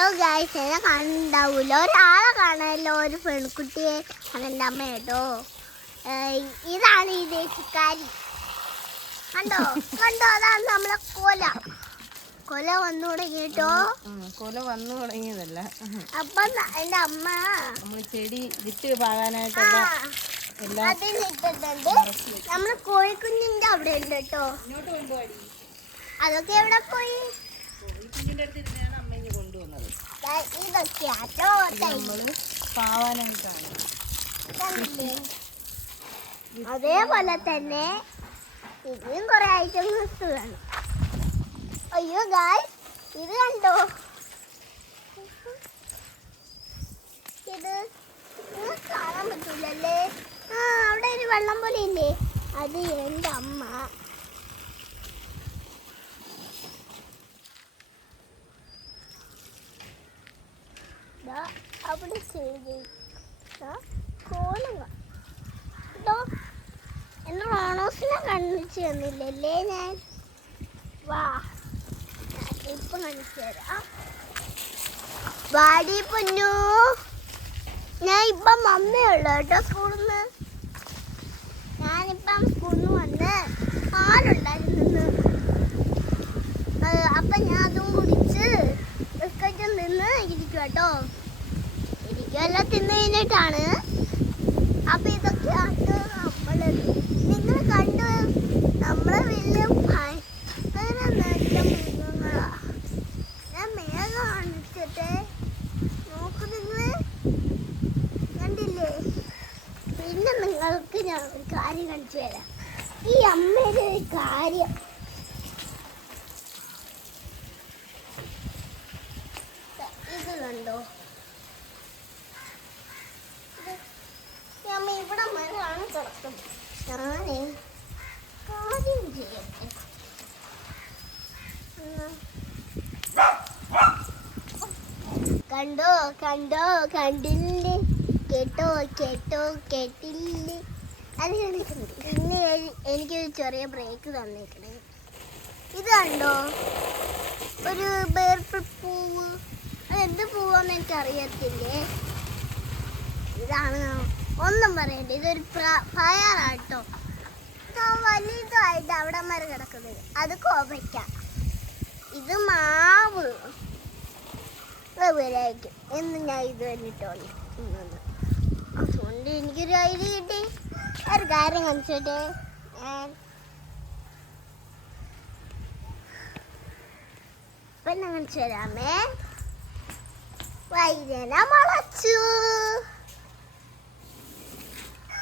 Hello guys, എന്നെ കണ്ടാവൂല്ലോ, ഒരാളെ കാണാമല്ലോ, ഒരു പെൺകുട്ടിയെ. അതെൻ്റെ അമ്മ കേട്ടോ. ഇതാണ് ഈ ദേശക്കാരി. കണ്ടോ കണ്ടോ, അതാണ് നമ്മളെ കൊല വന്നു തുടങ്ങിട്ടോ. കൊല വന്നു തുടങ്ങിയതല്ല. അപ്പൊ എന്റെ അമ്മ നമ്മള് ചെടി വിത്ത് പാകാനായിട്ടുള്ള അതിലിട്ടിട്ടുണ്ട്. നമ്മള് കോഴിക്കുഞ്ഞിന്റെ അവിടെ ഉണ്ട് കേട്ടോ. അതൊക്കെ എവിടെ പോയി? ഇതൊക്കെയാട്ടോ പാവാനായിട്ടാണ്. അതേപോലെ തന്നെ ഇതിനും കുറെ ഐറ്റംസ് വേണം. അയ്യോ ഗായ്സ്, ഇത് കണ്ടോ? ഇത് കാണാൻ പറ്റൂലല്ലേ? അവിടെ ഒരു വെള്ളം പോലെ ഇല്ലേ, അത് എൻ്റെ അമ്മ അവിടെ ചെയ്ത് കോലങ്ങ കേട്ടോ. എന്റെ റോണോസിനെ കാണിച്ചു തന്നില്ലല്ലേ ഞാൻ? വാ, ഇപ്പൊ കാണിച്ചു തരാം. വാടി പൊന്നു, ഞാൻ ഇപ്പം വന്നേ ഉള്ളു കേട്ടോ സ്കൂളിൽ നിന്ന്. ഞാനിപ്പം സ്കൂളിൽ നിന്ന് വന്ന് പാലുണ്ടായിരുന്നു. അപ്പം ഞാൻ അതും കുടിച്ച് ബിസ്ക്കറ്റും തിന്ന് ഇരിക്കും കേട്ടോ. ഇരിക്കുമെല്ലാം തിന്നു കഴിഞ്ഞിട്ടാണ്. അപ്പം ഇതൊക്കെയാണ് നമ്മൾ. നിങ്ങൾ കണ്ടു, നമ്മളെ വലിയ ഭയങ്കര നല്ല മൃഗങ്ങളാ. ഞാൻ മേഘം കാണിച്ചിട്ടേ നോക്കൂ, നിങ്ങൾ കണ്ടില്ലേ? പിന്നെ നിങ്ങൾക്ക് ഞാൻ ഒരു കാര്യം കാണിച്ചു തരാം. ഈ അമ്മയുടെ ഒരു കാര്യം. ഇത് കണ്ടോ? അമ്മ ഇവിടെ മരമാണ് കിടക്കുന്നത്. ഞാനേ കാര്യം ചെയ്യട്ടെ. കണ്ടോ കണ്ടോ കണ്ടില്ലേ? കേട്ടോ കേട്ടോ കേട്ടില്ലേ? അത് പിന്നെ എനിക്കൊരു ചെറിയ ബ്രേക്ക് തന്നേക്കണേ. ഇത് കണ്ടോ? ഒരു പേർപ്പിൾ പൂവ്. അതെന്ത് പൂവാന്ന് എനിക്കറിയത്തില്ലേ. ഇതാണ് ഒന്നും പറയണ്ട, ഇതൊരു പയറാട്ടോ. വലുതായിട്ട് അവിടെ മരം കിടക്കുന്നത്, അത് കോവയ്ക്ക. ഇത് മാവ് വരായിരിക്കും എന്ന് ഞാൻ ഇത് വന്നിട്ടുണ്ട്. അതുകൊണ്ട് എനിക്കൊരു ഐഡിയ കിട്ടി. ഒരു കാര്യം കാണിച്ചോട്ടെ. പിന്നെ കാണിച്ചു തരാമേ. വൈദ്യന മുളച്ചു.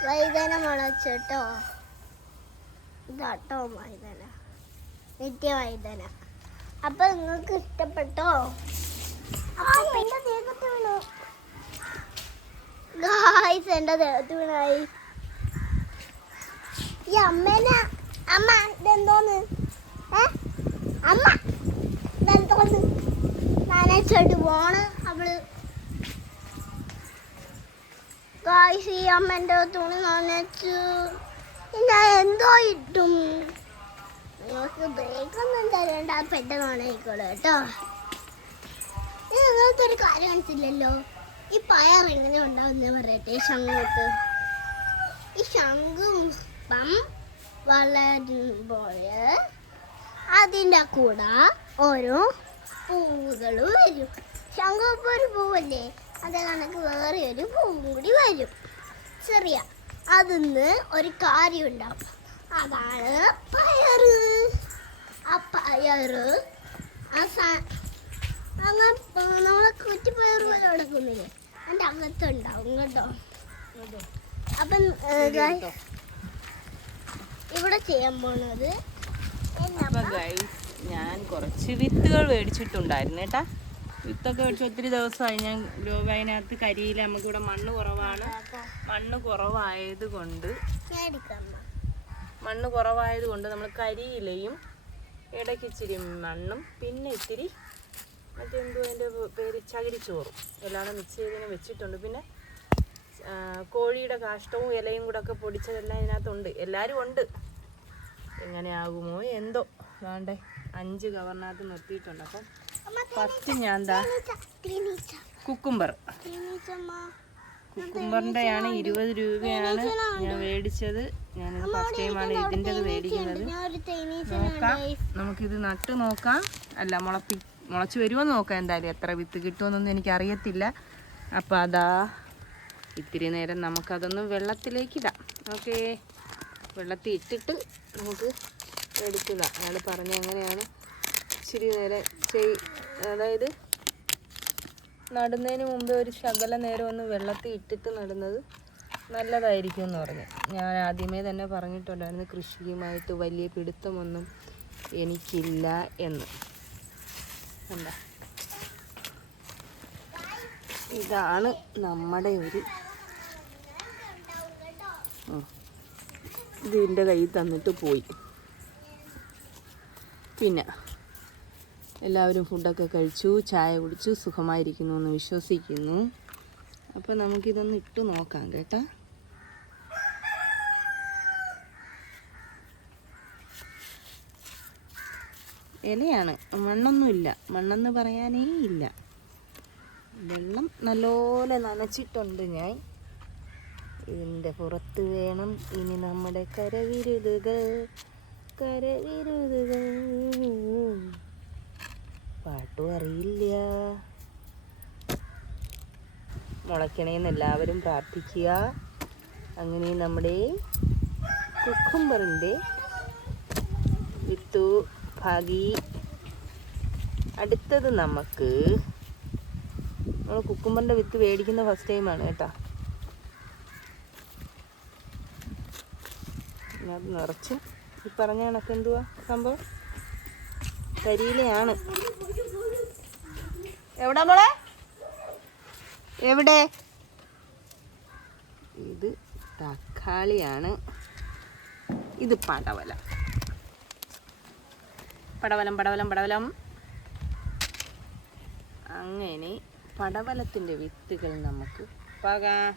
വൈദ്യന മുളച്ചു കേട്ടോ. ഇതാട്ടോ വൈദ്യന, നിത്യവൈദ്യന. അപ്പൊ നിങ്ങൾക്ക് ഇഷ്ടപ്പെട്ടോ? എന്റെ ദേഹത്ത് വീണു ഗായ്സ്, എന്റെ ദേഹത്ത് വീണായി. ഈ അമ്മേനെ അമ്മ ഇതെന്തോന്ന്? അമ്മ ഇതെന്തോന്ന്? നനച്ചോട്ട് പോണ് അവള്. ഗായ്സ്, ഈ അമ്മേന്റെ തുണി നനച്ചു. ഞാൻ എന്തോ ഇട്ടും. നിങ്ങൾക്ക് ബ്രേക്കൊന്നും തരേണ്ട, പെട്ടെന്ന് ഉണങ്ങിക്കോളൂ കേട്ടോ. നിങ്ങൾക്കൊരു കാര്യം കാണിച്ചില്ലല്ലോ. ഈ പയർ എങ്ങനെ ഉണ്ടാവുന്ന പറയട്ടെ. ശംഖുത്ത് ഈ ശംഖുപം വളരുമ്പോൾ അതിൻ്റെ കൂടെ ഓരോ പൂവുകൾ വരും. ശംഖുപ്പം ഒരു പൂവല്ലേ, അതേ കണക്ക് വേറെ ഒരു പൂവും കൂടി വരും ചെറിയ. അതിന്ന് ഒരു കാര്യം ഉണ്ടാവും, അതാണ് പയറ്. ആ പയറ് അങ്ങനെ നമ്മളെ കുറ്റിപ്പയർ പോലെ കിടക്കുന്നില്ലേ, അതിൻ്റെ അകത്തുണ്ടാവും കേട്ടോ. അപ്പം ഇവിടെ ചെയ്യാൻ പോണത്, ഞാൻ കുറച്ച് വിത്തുകൾ മേടിച്ചിട്ടുണ്ടായിരുന്നു കേട്ടാ. വിത്തൊക്കെ മേടിച്ച് ഒത്തിരി ദിവസമായി. ഞാൻ ഗ്രോ ബാഗിനകത്ത് കരിയില, നമുക്കിവിടെ മണ്ണ് കുറവാണ്. മണ്ണ് കുറവായത് കൊണ്ട് നമ്മൾ കരിയിലയും ഇടയ്ക്ക് ഇച്ചിരി മണ്ണും പിന്നെ ഇത്തിരി മറ്റെന്തോ അതിൻ്റെ പേര് ചകിരിച്ചോറും എല്ലാം മിക്സ് ചെയ്തിനെ വെച്ചിട്ടുണ്ട്. പിന്നെ കോഴിയുടെ കാഷ്ടവും ഇലയും കൂടെ ഒക്കെ പൊടിച്ചതെല്ലാം ഇതിനകത്തുണ്ട്. എല്ലാവരും ഉണ്ട്. എങ്ങനെയാകുമോ എന്തോ. അതാണ്ടേ 5 കവറിനകത്ത് നിർത്തിയിട്ടുണ്ട്. അപ്പം ഫസ്റ്റ് ഞാൻ കുക്കുംബർ. കുക്കുംബറിൻ്റെയാണ് 20 രൂപയാണ് ഞാൻ മേടിച്ചത്. ഞാനിത് ഫസ്റ്റ് ടൈമാണ് ഇതിൻ്റെത് മേടിക്കുന്നത്. നോക്കാം, നമുക്കിത് നട്ട് നോക്കാം. അല്ല, മുളച്ച് വരുമോയെന്ന് നോക്കാം. എന്തായാലും എത്ര വിത്ത് കിട്ടുമെന്നൊന്നും എനിക്കറിയത്തില്ല. അപ്പോൾ അതാ ഇത്തിരി നേരം നമുക്കതൊന്ന് വെള്ളത്തിലേക്കിടാം. ഓക്കേ, വെള്ളത്തിൽ ഇട്ടിട്ട് നമുക്ക് എടുക്കുക. അയാൾ പറഞ്ഞ എങ്ങനെയാണ് ഇച്ചിരി നേരം അതായത് നടുന്നതിന് മുമ്പ് ഒരു ശകല നേരം ഒന്ന് വെള്ളത്തിൽ ഇട്ടിട്ട് നടുന്നത് നല്ലതായിരിക്കും എന്ന് പറഞ്ഞു. ഞാൻ ആദ്യമേ തന്നെ പറഞ്ഞിട്ടുണ്ടായിരുന്നു കൃഷിയുമായിട്ട് വലിയ പിടുത്തമൊന്നും എനിക്കില്ല എന്ന്. എന്താ, ഇതാണ് നമ്മുടെ ഒരു ഇതിൻ്റെ കയ്യിൽ തന്നിട്ട് പോയി. പിന്നെ എല്ലാവരും ഫുഡൊക്കെ കഴിച്ചു, ചായ കുടിച്ചു, സുഖമായിരിക്കുന്നു എന്ന് വിശ്വസിക്കുന്നു. അപ്പോൾ നമുക്കിതൊന്ന് ഇട്ട് നോക്കാം കേട്ടോ. ഇലയാണ്, മണ്ണൊന്നുമില്ല. മണ്ണെന്ന് പറയാനേ ഇല്ല. വെള്ളം നല്ലപോലെ നനച്ചിട്ടുണ്ട് ഞാൻ. ഇതിൻ്റെ പുറത്ത് വേണം ഇനി നമ്മുടെ കരവിരുതുകൾ. പാട്ടും അറിയില്ല. മുളയ്ക്കണേന്ന് എല്ലാവരും പ്രാർത്ഥിക്കുക. അങ്ങനെ നമ്മുടെ കുക്കുംബറിൻ്റെ വിത്തു ഭാഗി. അടുത്തത് നമ്മൾ കുക്കുംബറിൻ്റെ വിത്ത് മേടിക്കുന്ന ഫസ്റ്റ് ടൈമാണ് കേട്ടോ. അത് നിറച്ച് ഈ പറഞ്ഞ കണക്ക് എന്തുവാ സംഭവം, കരിയിലയാണ്. എവിടെ മോളെ, എവിടെ? ഇത് തക്കാളിയാണ്. ഇത് പടവലം. അങ്ങനെ പടവലത്തിൻ്റെ വിത്തുകൾ നമുക്ക് പാകാം.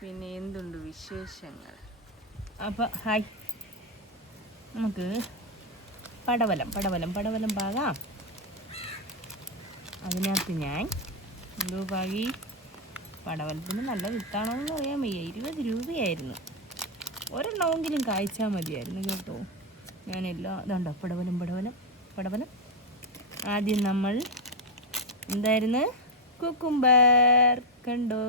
പിന്നെ എന്തുണ്ട് വിശേഷങ്ങൾ? അപ്പോൾ ഹായ്, നമുക്ക് പടവലം പാകാം. അതിനകത്ത് ഞാൻ എന്തോ പാകി. പടവലത്തിന് നല്ല വിത്താണോന്ന് അറിയാൻ വയ്യ. 20 രൂപയായിരുന്നു. ഒരെണ്ണമെങ്കിലും കായ്ച്ചാൽ മതിയായിരുന്നു കേട്ടോ. ഞാനെല്ലാം ഇതുണ്ടോ പടവലം. ആദ്യം നമ്മൾ എന്തായിരുന്നു, കുക്കുംബർ കണ്ടോ.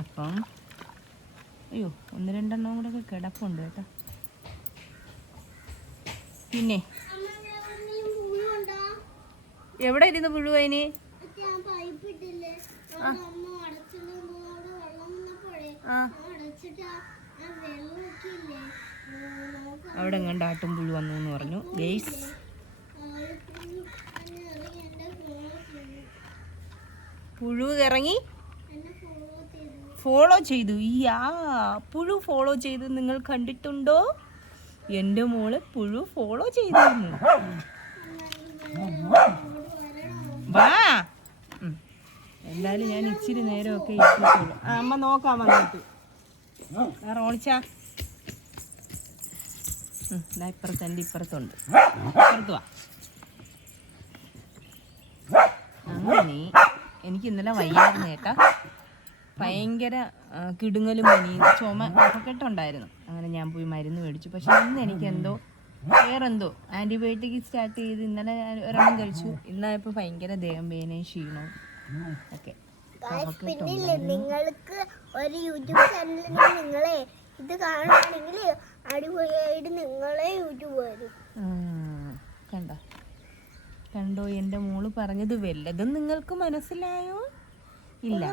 അപ്പം അയ്യോ, 1-2 കൂടെ ഒക്കെ കിടപ്പുണ്ട് കേട്ടോ. പിന്നെ എവിടെ ഇരുന്ന് പുഴു അതിന്? അവിടെ എങ്ങാണ്ട് ആട്ടും പുഴു വന്നു എന്ന് പറഞ്ഞു ഗെയ്സ്. പുഴു ഇറങ്ങി ഫോളോ ചെയ്തു. പുഴു ഫോളോ ചെയ്ത് നിങ്ങൾ കണ്ടിട്ടുണ്ടോ? എൻ്റെ മോള് പുഴു ഫോളോ ചെയ്തിരുന്നു. വാ, എന്തായാലും ഞാൻ ഇച്ചിരി നേരമൊക്കെ ഇട്ടിട്ടുള്ളൂ. അമ്മ നോക്കാം വന്നിട്ട്. റോണിച്ചാ ഇപ്പുറത്ത്, എൻ്റെ ഇപ്പുറത്തുണ്ട്. ഇപ്പുറത്ത് വാ. അങ്ങനെ എനിക്ക് ഇന്നലെ വയ്യായിരുന്നു കേട്ടാ. ഭയങ്കര കിടുങ്ങലും പനിയും ചുമ കഫക്കെട്ടുണ്ടായിരുന്നു. അങ്ങനെ ഞാൻ പോയി മരുന്ന് മേടിച്ചു. പക്ഷെ ഇന്ന് എനിക്കെന്തോ വേറെന്തോ ആൻറ്റിബയോട്ടിക് സ്റ്റാർട്ട് ചെയ്ത് ഇന്നലെ ഒരെണ്ണം കഴിച്ചു. ഇന്നായപ്പോൾ ഭയങ്കര ദേഹം വേദനയും ക്ഷീണവും ഒക്കെ. നിങ്ങൾക്ക് ഒരു യൂട്യൂബ് ചാനലിൽ നിങ്ങളെ ഇത് കാണുകയാണെങ്കിൽ അടിപൊളിയായിട്ട് നിങ്ങളെ യൂട്യൂബ് വരും. കണ്ടോ എൻ്റെ മോള് പറഞ്ഞത് വല്ലതും നിങ്ങൾക്ക് മനസ്സിലായോ? ഇല്ല.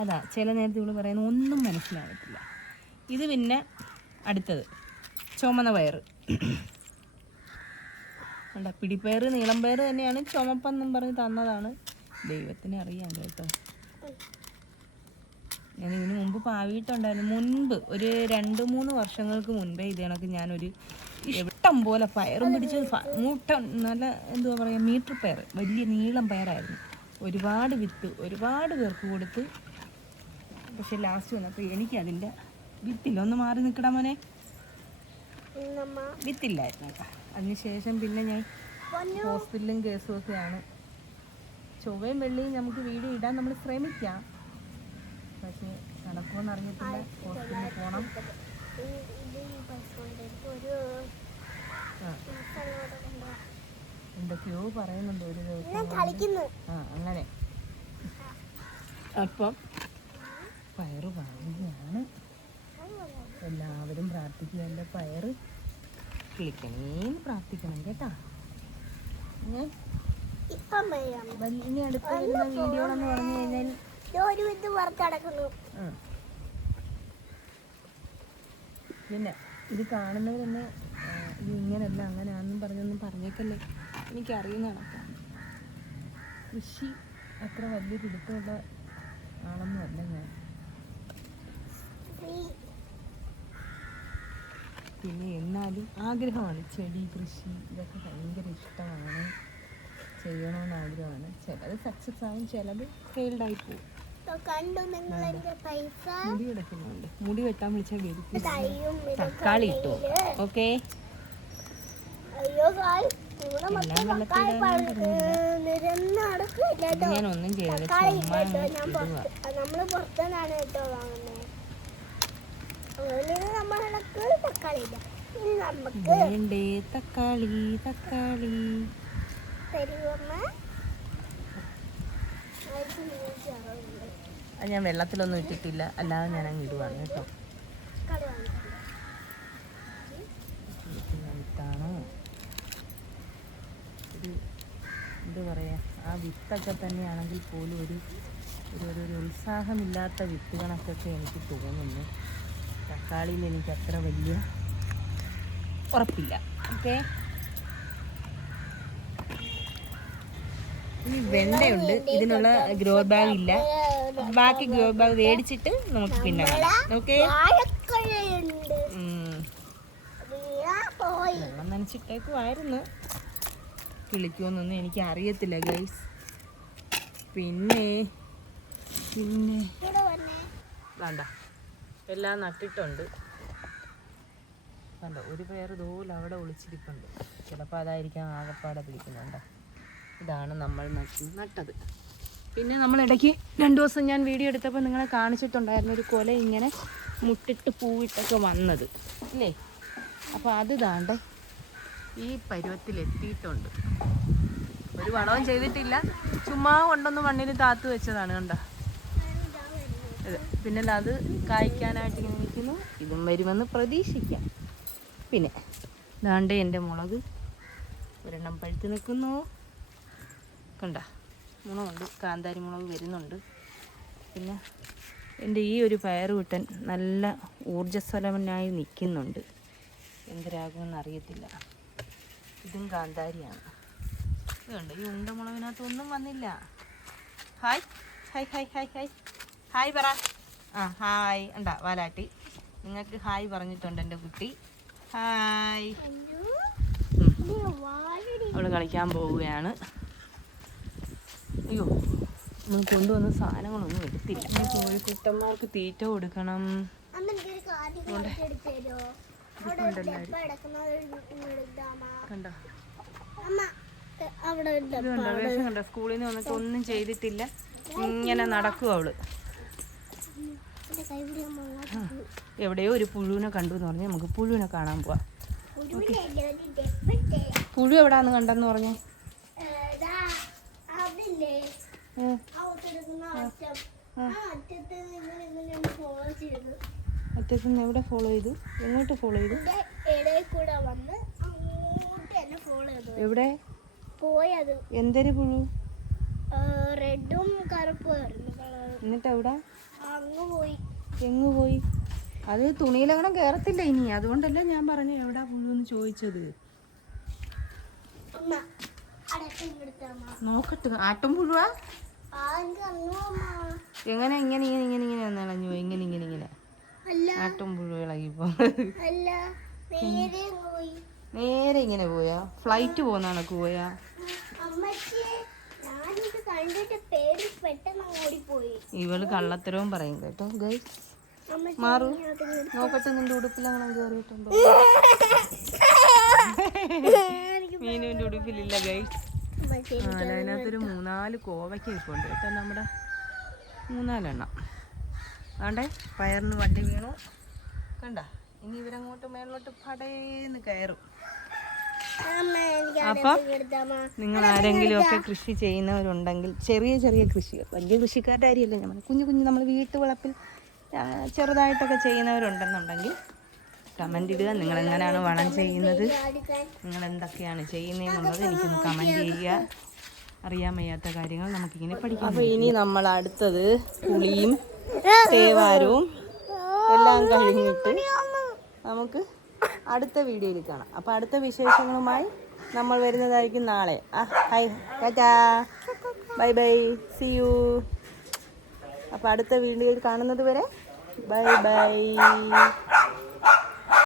അതാ ചില നേരത്തെ ഇവള് പറയുന്ന ഒന്നും മനസ്സിലാകത്തില്ല. ഇത് പിന്നെ അടുത്തത് ചുമന്ന പയറ്. പിടിപ്പയർ, നീളം പയർ തന്നെയാണ്. ചുമപ്പെന്നും പറഞ്ഞ് തന്നതാണ്. ദൈവത്തിന് അറിയാം കേട്ടോ. ഞാൻ ഇതിന് മുമ്പ് പാവിയിട്ടുണ്ടായിരുന്നു. മുൻപ് ഒരു 2-3 വർഷങ്ങൾക്ക് മുൻപേ ഇത് കണക്ക് ഞാനൊരു ഇഷ്ടം പോലെ പയറും പിടിച്ച് നല്ല എന്തുവാ പറയുക, മീറ്റർ പയർ, വലിയ നീളം പയറായിരുന്നു. ഒരുപാട് വിത്ത് ഒരുപാട് പേർക്ക് കൊടുത്ത്. പക്ഷെ ലാസ്റ്റ് വന്നപ്പോൾ എനിക്കതിൻ്റെ വിത്തില്ല. ഒന്ന് മാറി നിൽക്കടാ മോനെ. ഇന്നമ്മ വിത്തില്ലായിരുന്നു കേട്ടോ. അതിനുശേഷം പിന്നെ ഞാൻ പൊന്നു ഹോസ്പിറ്റലും കേസും ഒക്കെയാണ്. ചൊവ്വയും വെള്ളിയും നമുക്ക് വീഡിയോ ഇടാൻ നമ്മൾ ശ്രമിക്കാം, പക്ഷേ നടക്കുമെന്ന് അറിയത്തില്ല. ഹോസ്പിറ്റലിൽ പോകണം. ഇത് ഈ പൈസ കൊണ്ട് ഒരു എന്തൊക്കെയോ പറയുന്നുണ്ട് ഒരു ദിവസം ഞാൻ കളിക്കുന്നു. അങ്ങനെ. അപ്പം പയറ് പറയുകയാണ്, എല്ലാവരും പ്രാർത്ഥിക്കുക, എൻ്റെ പയറ് കിളിക്കണേന്ന് പ്രാർത്ഥിക്കണം കേട്ടാ. ഇപ്പം ഇനി അടുത്ത വരുന്ന വീഡിയോകളെന്ന് പറഞ്ഞു കഴിഞ്ഞാൽ ഒരു ഇത് പുറത്തടക്കുന്നു. പിന്നെ ഇത് കാണുന്നവരെന്നെ ഇത് ഇങ്ങനല്ല അങ്ങനെയാണെന്നും പറഞ്ഞൊന്നും പറഞ്ഞേക്കല്ലേ, എനിക്കറിയുന്നതാണ്. കൃഷി അത്ര വലിയ പിടുത്തമുള്ള ആളൊന്നും അല്ല ഞാൻ. പിന്നെ എന്നാലും ആഗ്രഹമാണ്, ചെടി കൃഷി ഇതൊക്കെ ഭയങ്കര ഇഷ്ടമാണ്, ചെയ്യണമെന്ന് ആഗ്രഹമാണ്. ചിലത് സക്സസ് ആവും, ചിലത് ഫെയിൽഡായി പോകും. കണ്ടു നിങ്ങൾ എന്റെ പൈസ. മുടി കിടക്കുന്നുണ്ട്, മുടി വെട്ടാൻ വിളിച്ചാൽ വരും. തക്കാളി ഇട്ടു. ഓക്കെ, അയ്യോ ഞാനൊന്നും ചെയ്തില്ല, നമ്മള് പുറത്തുനിന്നാണ് കേട്ടോ വാങ്ങുന്നത്. നമ്മൾക്ക് തക്കാളി ഇല്ല. ഇനി നമുക്ക് വേണ്ടേ തക്കാളി തക്കാളി അത് ഞാൻ വെള്ളത്തിലൊന്നും ഇട്ടിട്ടില്ല, അല്ലാതെ ഞാൻ അങ്ങ് ഇടുവാണ് കേട്ടോ. വിത്താണോ ഒരു എന്താ പറയുക, ആ വിത്തൊക്കെ തന്നെയാണെങ്കിൽ പോലും ഒരു ഉത്സാഹമില്ലാത്ത വിത്ത് കണക്കൊക്കെ എനിക്ക് തോന്നുന്നു. തക്കാളിയിൽ എനിക്ക് അത്ര വലിയ ഉറപ്പില്ല. ഓക്കെ, ഇനി വെണ്ടയുണ്ട്, ഇതിനുള്ള ഗ്രോ ബാഗ് ഇല്ല. ബാക്കി ഗ്രോ ബാഗ് മേടിച്ചിട്ട് നമുക്ക് പിന്നെ ഓക്കെ. വെള്ളം നനച്ചിട്ടേക്കുമായിരുന്നു, കിളിക്കുമെന്നൊന്നും എനിക്ക് അറിയത്തില്ല ഗൈസ്. പിന്നെ വേണ്ട, എല്ലാം നട്ടിട്ടുണ്ട്. കണ്ടോ, ഒരു പേര് ദൂരം അവിടെ ഒളിച്ചിരിപ്പുണ്ട്, ചിലപ്പോൾ അതായിരിക്കാം ആകപ്പാടെ പിടിക്കുന്നുണ്ട്. ഇതാണ് നമ്മൾ നട്ടത്. പിന്നെ നമ്മൾ ഇടയ്ക്ക് 2 ദിവസം ഞാൻ വീഡിയോ എടുത്തപ്പോൾ നിങ്ങളെ കാണിച്ചിട്ടുണ്ടായിരുന്നു ഒരു കൊല ഇങ്ങനെ മുട്ടിട്ട് പൂവിട്ടൊക്കെ വന്നത് അല്ലേ. അപ്പോൾ അത് ദാണ്ട് ഈ പരുവത്തിലെത്തിയിട്ടുണ്ട്. ഒരു വളവും ചെയ്തിട്ടില്ല, ചുമ്മാ കൊണ്ടൊന്ന് മണ്ണിൽ താത്തു വെച്ചതാണ്. കണ്ടോ ഇത്. പിന്നെ അത് കായ്ക്കാനായിട്ട് ഇങ്ങനെ നിൽക്കുന്നു, ഇതും വരുമെന്ന് പ്രതീക്ഷിക്കാം. പിന്നെ ദാണ്ട് എൻ്റെ മുളക് ഒരെണ്ണം പഴുത്ത് നിൽക്കുന്നു. കണ്ട, മുളകുണ്ട്, കാന്താരി മുളക് വരുന്നുണ്ട്. പിന്നെ എൻ്റെ ഈ ഒരു പയറുവിട്ടൻ നല്ല ഊർജ്ജസ്വലനായി നിൽക്കുന്നുണ്ട്. എന്തിനാകുമെന്ന് അറിയത്തില്ല. ഇതും കാന്താരിയാണ്. ഇതുണ്ട്, ഈ ഉണ്ടമുളകിനകത്ത് ഒന്നും വന്നില്ല. Hi hi hi hi hi hi പറ. ഹായ് ഉണ്ടാ വാലാട്ടി, നിങ്ങൾക്ക് ഹായ് പറഞ്ഞിട്ടുണ്ട് എൻ്റെ കുട്ടി. ഹായ്. അവൾ കളിക്കാൻ പോവുകയാണ്. അയ്യോ, നമ്മൾ കൊണ്ടുവന്ന സാധനങ്ങളൊന്നും എടുത്തില്ല. കോഴിക്കുട്ടന്മാർക്ക് തീറ്റ കൊടുക്കണം. കണ്ടോ, ഇതുണ്ടോ വേഷം കണ്ടോ, സ്കൂളിൽ നിന്ന് വന്നിട്ട് ഒന്നും ചെയ്തിട്ടില്ല, ഇങ്ങനെ നടക്കും അവള്. എവിടെയോ ഒരു പുഴുവിനെ കണ്ടു എന്ന് പറഞ്ഞ് നമുക്ക് പുഴുവിനെ കാണാൻ പോവാം. പുഴു എവിടാന്ന് കണ്ടെന്ന് പറഞ്ഞു. അറ്റത്തുനിന്ന് എവിടെ ഫോളോ ചെയ്തു? എങ്ങോട്ട് ഫോളോ ചെയ്തു? എവിടെ പോയത്? എന്തൊരു പുഴു? റെഡും കറുപ്പും. എന്നിട്ട് എവിടെ? എങ്ങ് പോയി? അത് തുണിയിലങ്ങനെ കയറത്തില്ല ഇനി, അതുകൊണ്ടല്ല ഞാൻ പറഞ്ഞു എവിടാ പുഴു എന്ന് ചോദിച്ചത്. നോക്കട്ടെ, ആട്ടും പുഴുവാ? എങ്ങനെ ഇങ്ങനെ ഇങ്ങനെ ഇങ്ങനെ ഇങ്ങനെ ഇളഞ്ഞു പോയി, ഇങ്ങനെ ഇങ്ങനെ ഇങ്ങനെ ആട്ടും പുഴു ഇളകിപ്പോ. നേരെ ഇങ്ങനെ പോയാ? ഫ്ലൈറ്റ് പോകുന്ന കണക്ക് പോയാ? ഇവള് കള്ളത്തരവും പറയും കേട്ടോ ഗൈസ്. മാറു നോക്കട്ടെ, നിന്റെ ഉടുപ്പിലങ്ങനെ കയറിയിട്ടുണ്ടോ? മീനുവിൻ്റെ ഉടുപ്പിലില്ല ഗൈസ്. അതിനകത്തൊരു 3-4 കോവയ്ക്ക ഇരിപ്പുണ്ട് കേട്ടോ, നമ്മുടെ 3-4 ആണ്ടേ. പയറിന് വണ്ടി വീണു കണ്ട. ഇനി ഇവരങ്ങോട്ട് മേളിലോട്ട് പടേന്ന് കയറും. അപ്പം നിങ്ങൾ ആരെങ്കിലും ഒക്കെ കൃഷി ചെയ്യുന്നവരുണ്ടെങ്കിൽ, ചെറിയ ചെറിയ കൃഷികൾ, വലിയ കൃഷിക്കാരുടെ കാര്യമല്ല ഞാൻ, കുഞ്ഞു കുഞ്ഞു നമ്മൾ വീട്ടുവളപ്പിൽ ചെറുതായിട്ടൊക്കെ ചെയ്യുന്നവരുണ്ടെന്നുണ്ടെങ്കിൽ കമൻ്റ് ഇടുക. നിങ്ങൾ എങ്ങനെയാണ് വളം ചെയ്യുന്നത്, നിങ്ങൾ എന്തൊക്കെയാണ് ചെയ്യുന്നതെന്നുള്ളത് എനിക്കൊന്ന് കമൻറ്റ് ചെയ്യുക. അറിയാൻ വയ്യാത്ത കാര്യങ്ങൾ നമുക്കിങ്ങനെ പഠിക്കാം. അപ്പോൾ ഇനി നമ്മൾ അടുത്തത് പുളിയും തേവാരവും എല്ലാം കഴിഞ്ഞിട്ട് നമുക്ക് അടുത്ത വീഡിയോയിൽ കാണാം. അപ്പോൾ അടുത്ത വിശേഷങ്ങളുമായി നമ്മൾ വരുന്നതായിരിക്കും നാളെ. Hi tata, bye bye, see you. അപ്പോൾ അടുത്ത വീഡിയോയിൽ കാണുന്നത് വരെ ബൈ ബൈ.